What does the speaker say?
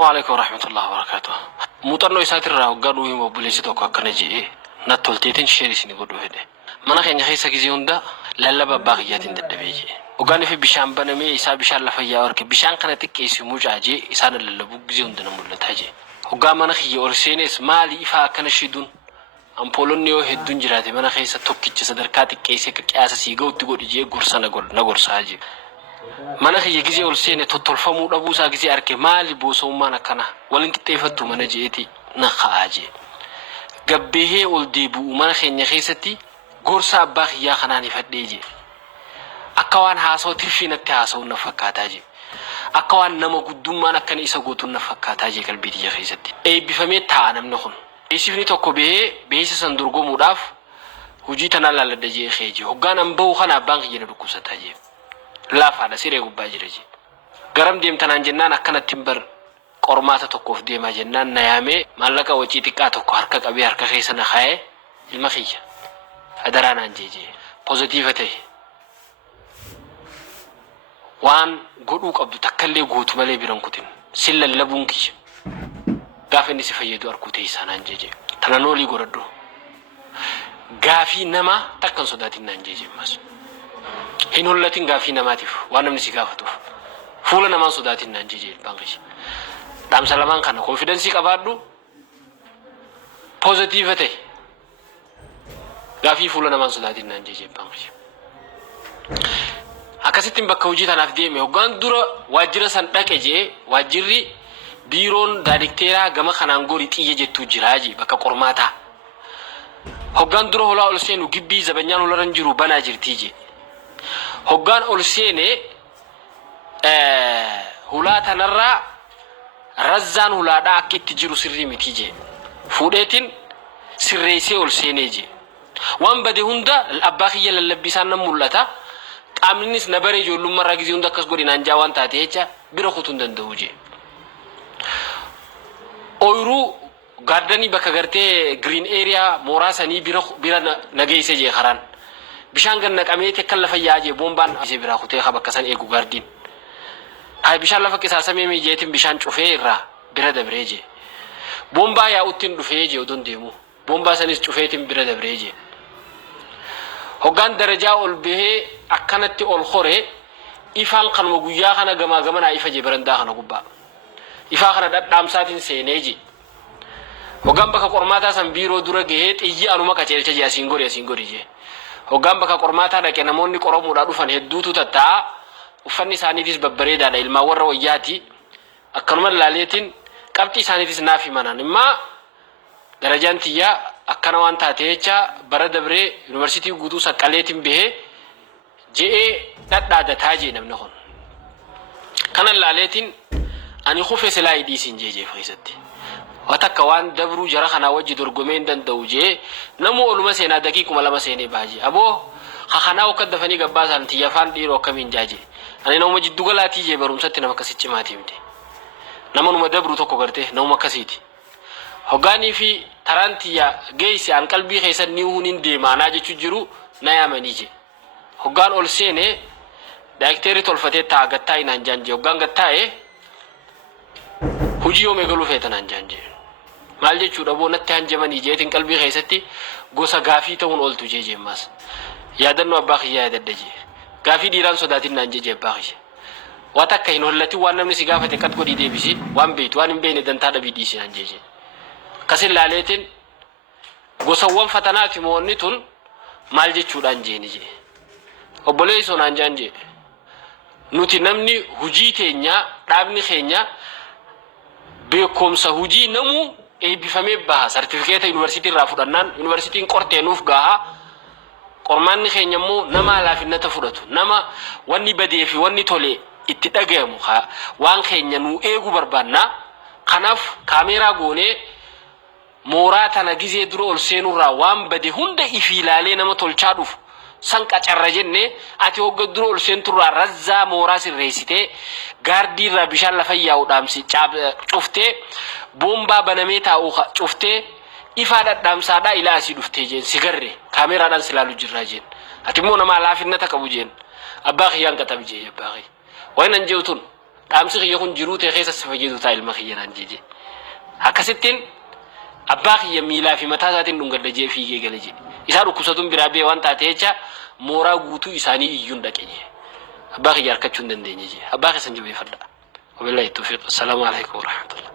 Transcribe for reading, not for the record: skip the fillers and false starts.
وعليكم ورحمة الله وبركاته. موتانو يساتر راو غادو يمو بوليسيتو كاكنجي ناتولتيتن شيريسني غدو هدي mana keenya keessa gizee hunda lallaba baaqiyaatiin dadhabee jee ogaani fi bishaan banamee isaa bishaan lafa yaa warke bishaan kana xiqqeessi mucaajee isaan lallabu gizee hunda na mul'ata jee ogaa mana kiyya ol seenes maali ifaa akkana shiduun ampoolonni yoo hedduun jiraate mana keessa tokkicha sadarkaa xiqqeessee akka qiyaasa sii ga'utti godhi jee gorsa na gorsaa jee mana kiyya gizee ol seene tottolfamuu dhabuu isaa gizee arke maali boosummaan akkana waliin qixxeeffattu mana jeeti na ka'aa jee gabbehee ol deebi'u mana keenya keessatti gorsa abbaa kiyyaa kanaanii fadhee jee akka waan haasoo tirfiinatti haasoo na fakkaataa jee akka waan nama guddummaan akkana isa gootuun na fakkaataa jee qalbii tiyya keessatti eebbifamee taa'a namni kun beeksifni tokko beeksisa san dorgomuudhaaf hojii tanaa laalladha jee jee hoggaan an bahu kana abbaan kiyya na dhukkubsataa jee laafaadha siree gubbaa jira jee garam deemtanaan jennaan akkanatti hin bar qormaata tokkoof deemaa jennaan na yaamee maallaqa wacii xiqqaa tokko harka qabee harka keessa na kaa'ee ilma kiyya adaraan anjeje positive ta'e waan godhuu qabdu takkallee gootu malee biran kutin sin lallabuun kiyya gaafa inni si fayyadu arkuu ta'e isaan anjeje tana noolii godhadhu gaafii nama takkan sodaatin anjeje mas hin hollatin gaafii namaatiif waan namni si gaafatuuf fuula namaan sodaatin anjeje bangish dhaamsa lamaan kana confidence qabaadhu positive ta'e gaafii fuula namaan sodaatin anjeje bangish akkasittiin bakka hojii tanaaf deeme hoggaan dura waajjira san dhaqe jee waajjirri biiroon daayirikteeraa gama kanaan gori xiyya jettuu jiraa jee bakka qormaataa hoggaan dura holaa ol seenu gibbii zabanyaan holaran jiru banaa jirtii jee hoggaan ol seene hulaa tanarraa razzaan hulaadhaa akka itti jiru sirrii miti jee fuudheetiin sirreessee ol seenee jee waan bade hunda abbaa kiyya lallabbisaan nan mul'ata qaamnis na bare ijoollummaarraa gizee hunda akkas godhin anjaa waan taate jecha bira kutuu hin danda'u jee ooyiruu gaardanii bakka gartee green area mooraa sanii bira nageesse jee karaan bishaan gan naqamee tekkan lafa yaa jee boombaan isee biraa kutee ka bakka san eegu gaardiin ay bishaan lafa qisaasamee mijeetiin bishaan cufee irraa bira dabree jee boombaa yaa'uttiin dhufee jee odon deemu boombaa sanis cufeetiin bira dabree jee hoggaan darajaa ol bahee akkanatti ol horee ifaan kanuma guyyaa kana gamaa gamanaa ifa jee barandaa kana gubbaa ifaa kana dhadhaamsaatiin seenee jee hoggaan bakka qormaataa san biiroo dura gahee xiyyi anuma qaceelcha jee asiin gori jee hoggaan bakka qormaataa dhaqe namoonni qoromuudhaa dhufan hedduutu tatta'a uffanni isaaniitis babbareedaadha ilmaan warra wayyaati akkanuma laaleetiin qabxii isaaniitis naaf himanan immaa darajaan tiyyaa akkana waan taate jecha bara dabree yuunivarsiitii guutuu saqqaleetiin bahee je'ee dhadhaadataa jee namni kun kanan laaleetiin ani kufe silaa hidhiisin jeef keessatti watakka waan dabruu jara kanaa wajji dorgomee hin danda'u jee namu oluma seenaa daqiiquma lama seenee baajee aboo hakanaa akka dafanii gabbaasan tiyyafaan dhiiroo akkamiin jaaje ani nama jiddu galaatii jee barumsatti nama akkasitti cimaatii miti nama numa dabruu tokko gartee nama akkasiiti hoggaanii fi tarantiyya geessi an qalbii keessan ni hunin deemaanaa jechuu jiru na yaamanii jee hoggaan ol seenee daayikteerii tolfatee taa gattaa inaan jaanje hoggaan gattaa'ee hujii yoomee galuu feetanaan jaanje maal jechuudha boo natti hanjamanii jeetiin qalbii keessatti gosa gaafii ta'uun oltu jee jeemmaas yaadannoo abbaa kiyyaa yaadadda jee gaafii dhiiraan sodaatiin naan jee abbaa kiyya waan akka hin hollatin waan namni si gaafate qad godhii deebisi waan beeytu waan hin beekne dantaa dhabii dhiisi naan jee kasin laaleetiin gosawwan fatanaati moonni tun maal jechuudhaan jeeni jee obboleessoo naan jaan jee nuti namni hujii teenya dhaabni keenya beekumsa hujii namu eebbifamee baha sartifikeeta yuunivarsiitii irraa fudhannaan yuunivarsiitiin qorteenuuf gahaa qormaanni keenya immoo nama laafinnata fudhatu nama wanni badee fi wanni tole itti dhagayamu waan keenya nu eegu barbaannaa kanaaf kaameeraa goonee mooraa tana gizee dura ol seenurraa waan bade hunda ifi ilaalee nama tolchaa dhufu san qacarra jenne ati hogga dura ol seenturraa razzaa mooraa sirreessitee gaardiirraa bishaan lafa yaa'u dhaamsi cuftee boombaa banamee taa'u cuftee ifaa dhadhaamsaadhaa ilaa asii dhuftee jeen sigarre kaameeraadhaan silaalu jirraa jeen ati immoo nama laafinnata qabu jeen abbaa kiyyaan qaxabi jee abbaa kiyya waan nan jeetun dhaamsi kiyya kun jiruu ta'e keessa fayyadu ta'a ilma kiyya naan jeje akkasittiin abbaa kiyya miilaa fi mataa isaatiin dhungadda jee fiigee gale je isaa dhukkubsatuun biraa bee waan taate jecha mooraa guutuu isaanii iyyuun dhaqe je abbaa kiyya harkachuu hin dandeenye je abbaa keessan jabeeffadha wabillahi tawfiiq assalaamu alaikum warahmatullah